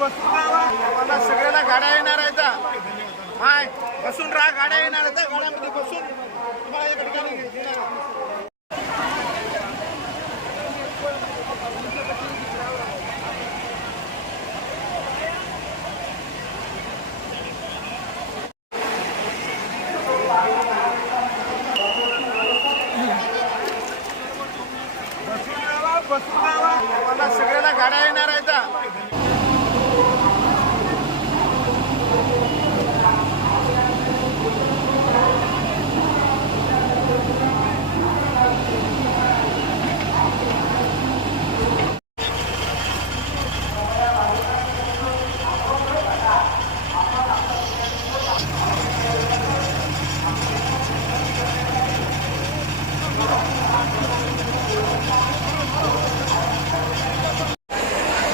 बसून मला सगळ्याला गाड्या येणार आहेत. माय बसून राहा गाड्या येणार आहेत. गाड्यामध्ये बसून तुम्हाला एका ठिकाणी आहे. बसून मला सगळ्याला गाड्या येणार आहेत.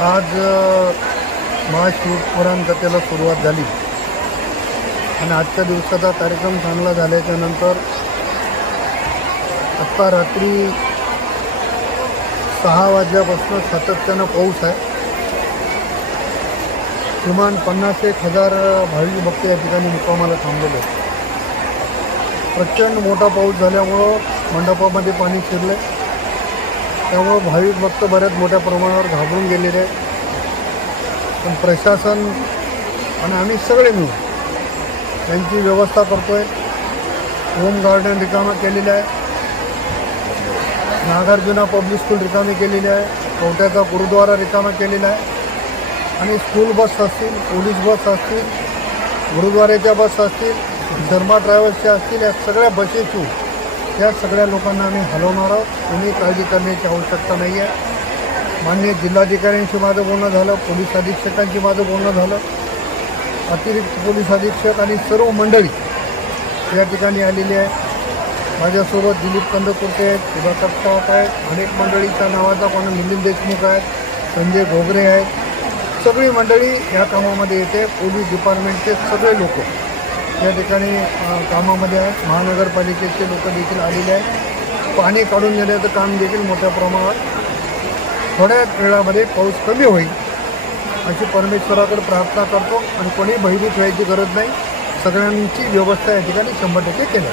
आज महाशिवपुराण कथेला सुरुवात झाली. आणि आजच्या दिवसाचा कार्यक्रम चांगला झाल्याच्यानंतर आत्ता रात्री सहा वाजल्यापासून सातत्यानं पाऊस आहे. किमान पन्नास एक हजार भाविक भक्त या ठिकाणी मुक्कामाला थांबलेले प्रचंड मोठा पाऊस झाल्यामुळं मंडपामध्ये पाणी शिरले त्यामुळं भाविक भक्त बऱ्याच मोठ्या प्रमाणावर घाबरून गेलेले आहेत. पण प्रशासन आणि आम्ही सगळे मिळून त्यांची व्यवस्था करतो आहे होम गार्डन रिकामं केलेलं आहे. नागार्जुना पब्लिक स्कूल रिकामी केलेली आहे. कवट्याचा गुरुद्वारा रिकामा केलेला आहे. आणि स्कूल बस असतील पोलीस बस असतील गुरुद्वाऱ्याच्या बस असतील शर्मा ट्रॅव्हल्सच्या असतील या सगळ्या बसेसू त्या सगळ्या लोकांना आम्ही हलवणार आहोत. कोणी काळजी करण्याची आवश्यकता नाही आहे. मान्य जिल्हाधिकाऱ्यांशी माझं बोलणं झालं पोलीस अधीक्षकांशी माझं बोलणं झालं. अतिरिक्त पोलीस अधीक्षक आणि सर्व मंडळी या ठिकाणी आलेली आहे माझ्यासोबत दिलीप कंदकुर्ते आहेत सुधाकर टॉप आहेत अनेक मंडळीच्या नावाचा कोण मिलिंद देशमुख आहेत संजय घोगरे आहेत. सगळी मंडळी या कामामध्ये येते. पोलीस डिपार्टमेंटचे सगळे लोक. या ठिकाणी कामामध्ये महानगरपालिकेचे लोक देखील आलेले आहेत. पाणी काढून देण्याचं काम देखील मोठ्या प्रमाणात. थोड्या वेळामध्ये पाऊस कमी होईल अशी परमेश्वराकडे प्रार्थना करतो. आणि कोणी भयभीत व्हायची गरज नाही. सगळ्यांची व्यवस्था या ठिकाणी शंभर टक्के केली